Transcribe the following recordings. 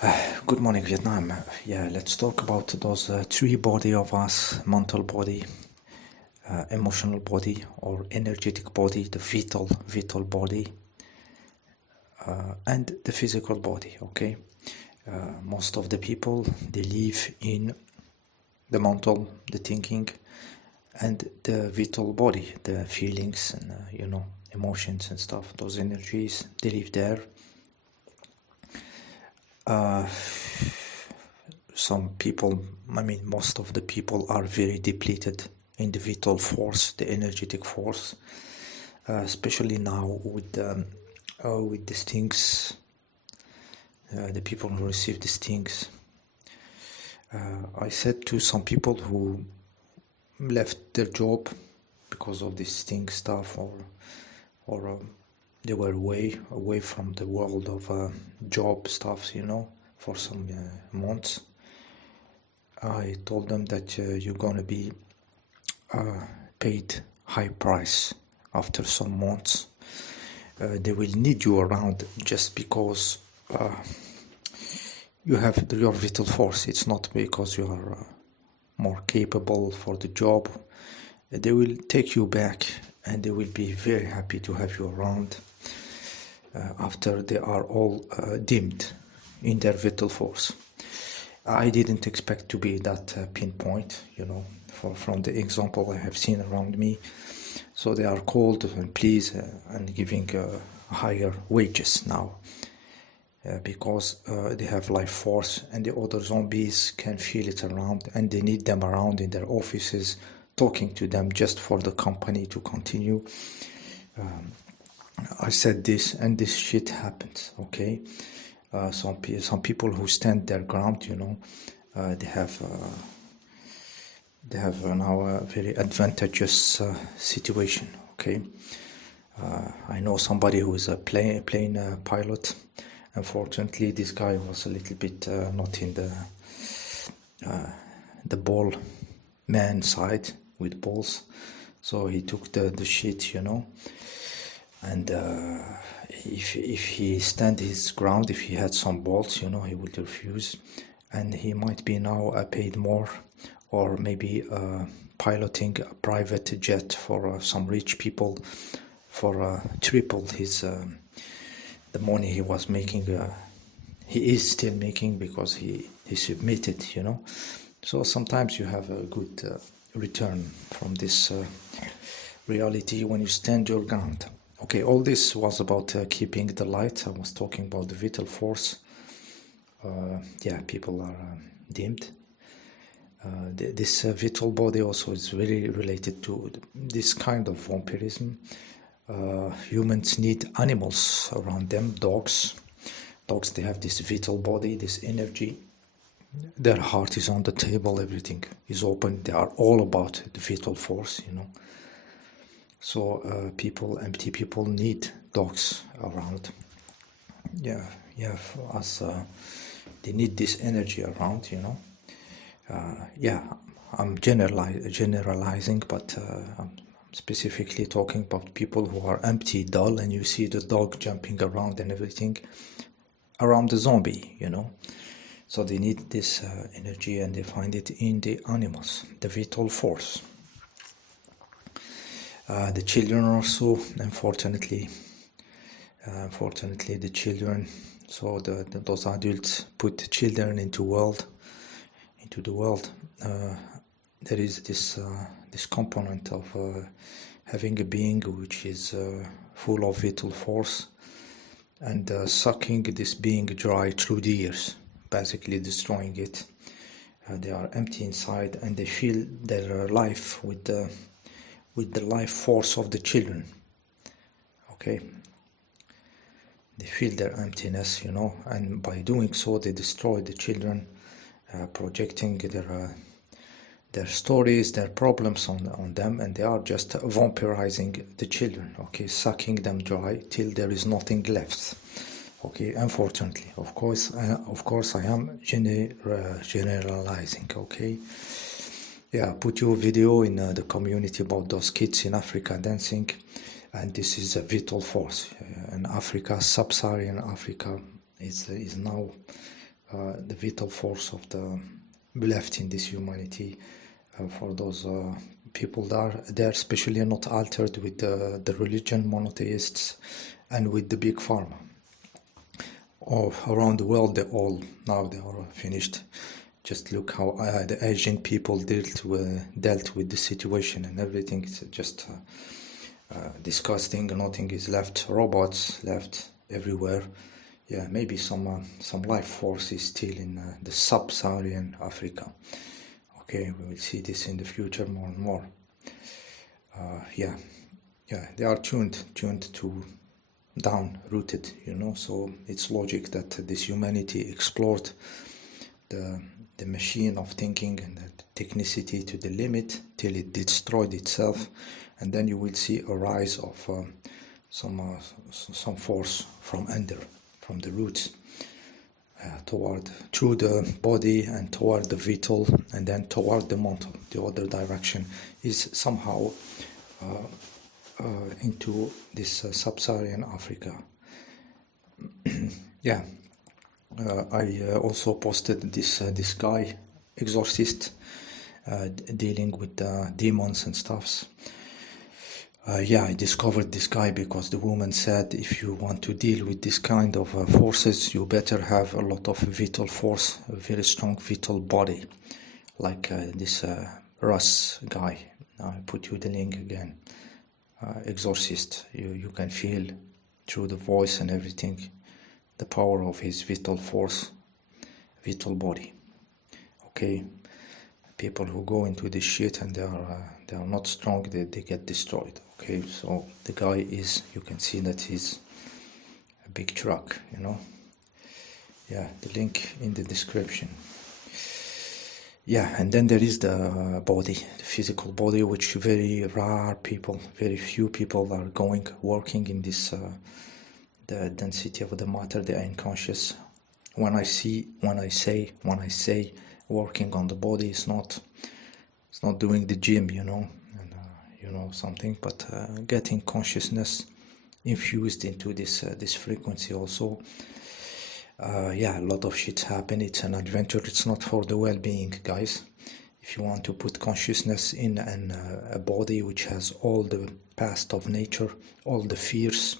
Good morning, Vietnam. Yeah, let's talk about those three body of us: mental body, emotional body, or energetic body, the vital body, and the physical body. Okay, most of the people they live in the mental, the thinking, and the vital body, the feelings and emotions and stuff. Those energies they live there. Uh, some people, I mean, most of the people are very depleted in the vital force, the energetic force, especially now with these things, the people who receive these things. I said to some people who left their job because of this thing stuff, or they were away from the world of job stuff, for some months. I told them that you're gonna be paid high price after some months. They will need you around just because you have your vital force. It's not because you are more capable for the job. They will take you back and they will be very happy to have you around after they are all dimmed in their vital force. I didn't expect to be that pinpoint, from the example I have seen around me. So they are called and pleased and giving higher wages now because they have life force and the other zombies can feel it around and they need them around in their offices, talking to them just for the company to continue. I said this and this shit happens, okay? Some people who stand their ground, they have now a very advantageous situation, okay? I know somebody who is a plane pilot. Unfortunately, this guy was a little bit not in the ball man side with balls, so he took the shit, and if he stand his ground, if he had some balls, he would refuse, and he might be now paid more, or maybe piloting a private jet for some rich people for triple his the money he was making. He is still making because he submitted, So sometimes you have a good return from this reality when you stand your ground. Okay, all this was about keeping the light. I was talking about the vital force. Yeah, people are dimmed. This vital body also is very related to this kind of vampirism. Humans need animals around them, dogs. Dogs, they have this vital body, this energy. Their heart is on the table, everything is open. They are all about the vital force, So empty people need dogs around. Yeah, for us, they need this energy around, Yeah, I'm generalizing, but I'm specifically talking about people who are empty, dull, and you see the dog jumping around and everything around the zombie, So they need this energy and they find it in the animals, the vital force. The children also, unfortunately, the children. So those adults put the children into the world. There is this component of having a being which is full of vital force and sucking this being dry through the years, basically destroying it. They are empty inside and they fill their life with the life force of the children. Okay, they feel their emptiness, and by doing so they destroy the children, projecting their stories, their problems on them, and they are just vampirizing the children, okay, sucking them dry till there is nothing left. Okay, unfortunately, of course I am generalizing, okay. Yeah, put your video in the community about those kids in Africa dancing, and this is a vital force. And Africa, sub-Saharan Africa, is now the vital force of the left in this humanity. For those people that are there, especially not altered with the religion, monotheists, and with the big pharma. Around the world, they are finished. Just look how the Asian people dealt with the situation and everything. It's just disgusting. Nothing is left. Robots left everywhere. Yeah, maybe some life force is still in the sub-Saharan Africa. Okay, we will see this in the future more and more. Yeah, they are tuned to down rooted, so it's logic that this humanity explored the machine of thinking and the technicity to the limit till it destroyed itself, and then you will see a rise of some force from the roots through the body and toward the vital, and then toward the mental. The other direction is somehow into this sub-Saharan Africa. Yeah, I also posted this guy, exorcist, dealing with demons and stuffs. I discovered this guy because the woman said if you want to deal with this kind of forces, you better have a lot of vital force, a very strong vital body, like this Russ guy. I put you the link again. Exorcist. You can feel through the voice and everything the power of his vital force, vital body. Okay, people who go into this shit and they are not strong, they get destroyed. Okay, so the guy is, you can see that he's a big truck, Yeah, the link in the description. Yeah, and then there is the body, the physical body, which very few people are working in this the density of the matter, the unconscious. When I say working on the body, it's not doing the gym, and something, but getting consciousness infused into this frequency also. A lot of shit happen. It's an adventure. It's not for the well-being, guys. If you want to put consciousness in a body which has all the past of nature, all the fears,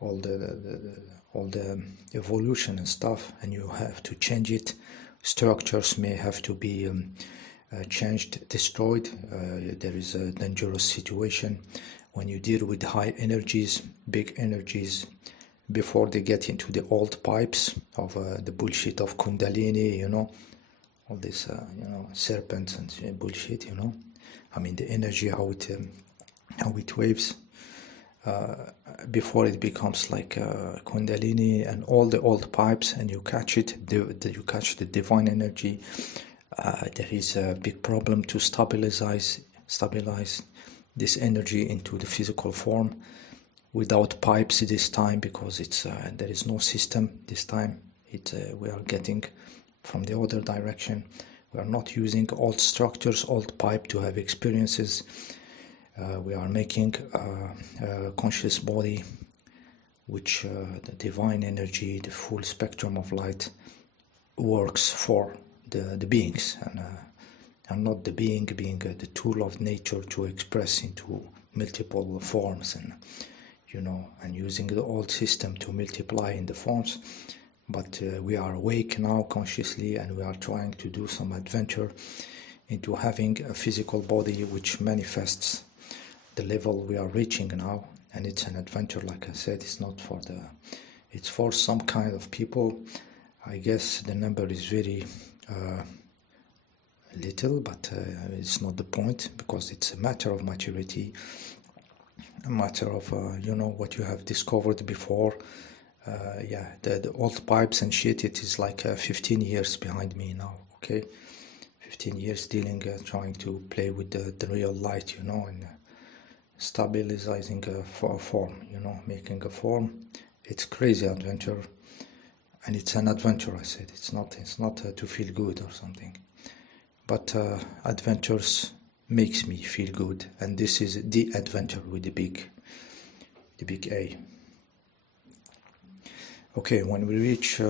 all the evolution and stuff, and you have to change it. Structures may have to be changed, destroyed. There is a dangerous situation when you deal with high energies, big energies, before they get into the old pipes of the bullshit of Kundalini, all this, serpents and bullshit, I mean, the energy, how it waves. Before it becomes like Kundalini and all the old pipes, and you catch it, you catch the divine energy. There is a big problem to stabilize this energy into the physical form without pipes this time, because there is no system this time. We are getting from the other direction. We are not using old structures, old pipe to have experiences. We are making a conscious body, which the divine energy, the full spectrum of light, works for the beings, and not the being being the tool of nature to express into multiple forms, and using the old system to multiply in the forms. But we are awake now consciously, and we are trying to do some adventure into having a physical body which manifests the level we are reaching now. And it's an adventure, like I said. It's for some kind of people. I guess the number is very little, but it's not the point, because it's a matter of maturity, a matter of what you have discovered before. The old pipes and shit, it is like 15 years behind me now. Okay, 15 years dealing, trying to play with the real light, and stabilizing a form, making a form. It's crazy adventure, and it's an adventure. I said it's not to feel good or something, but adventures makes me feel good, and this is the adventure with the big A. Okay, when we reach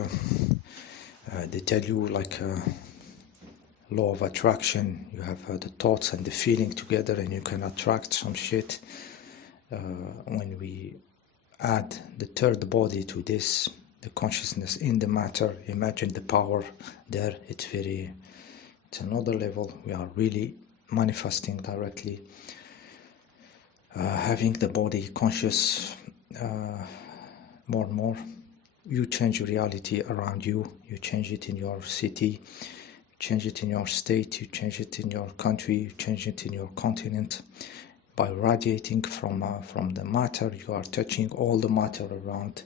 They tell you like law of attraction. You have the thoughts and the feeling together, and you can attract some shit. When we add the third body to this, the consciousness in the matter, imagine the power there. It's another level. We are really manifesting directly, having the body conscious more and more. You change reality around you. You change it in your city, you change it in your state, you change it in your country, you change it in your continent. By radiating from the matter, you are touching all the matter around.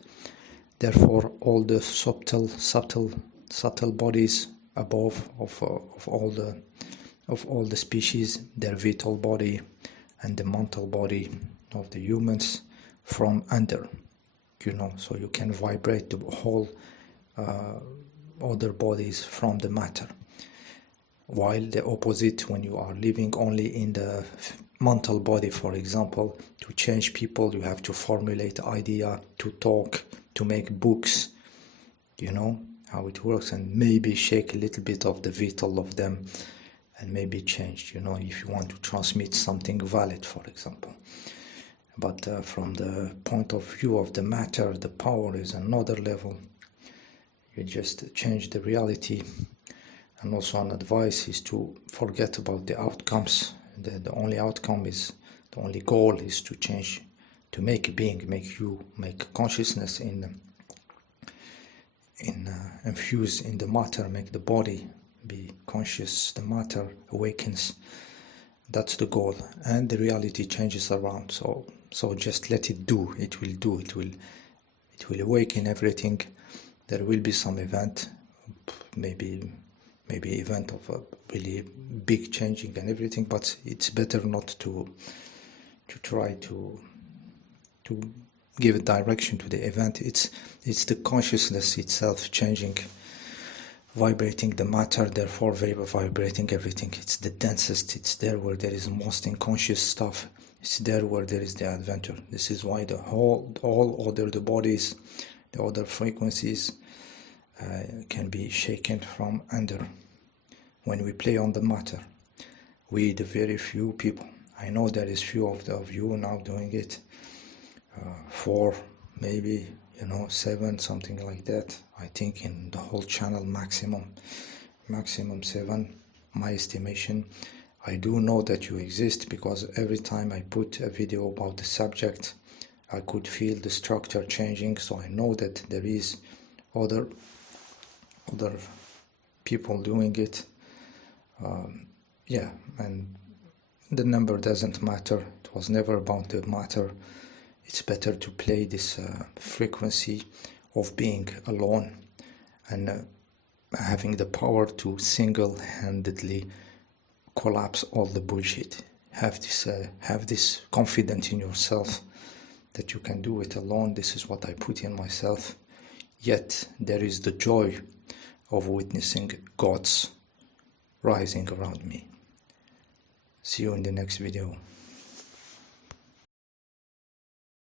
Therefore, all the subtle bodies above of all the species, their vital body and the mental body of the humans from under, so you can vibrate the whole other bodies from the matter. While the opposite, when you are living only in the mental body, for example, to change people, you have to formulate idea, to talk, to make books, how it works, and maybe shake a little bit of the vital of them and maybe change, if you want to transmit something valid, for example. But from the point of view of the matter, the power is another level. You just change the reality. And also an advice is to forget about the outcomes. The only outcome is, the only goal is to change, to make a being, make consciousness infuse in the matter, make the body be conscious, the matter awakens. That's the goal, and the reality changes around. So just let it do. It will awaken everything. There will be some event, maybe event of a really big changing and everything, but it's better not to try to give a direction to the event. It's the consciousness itself changing, vibrating the matter, therefore vibrating everything. It's the densest. It's there where there is most unconscious stuff. It's there where there is the adventure. This is why all other bodies, the other frequencies can be shaken from under when we play on the matter. We, the very few people, I know there is few of you now doing it, 4, maybe, 7, something like that. I think in the whole channel maximum 7, my estimation. I do know that you exist, because every time I put a video about the subject, I could feel the structure changing, so I know that there is other people doing it. And the number doesn't matter. It was never about the matter. It's better to play this frequency of being alone and having the power to single-handedly collapse all the bullshit. Have this confidence in yourself that you can do it alone. This is what I put in myself. Yet there is the joy of witnessing God's rising around me. See you in the next video.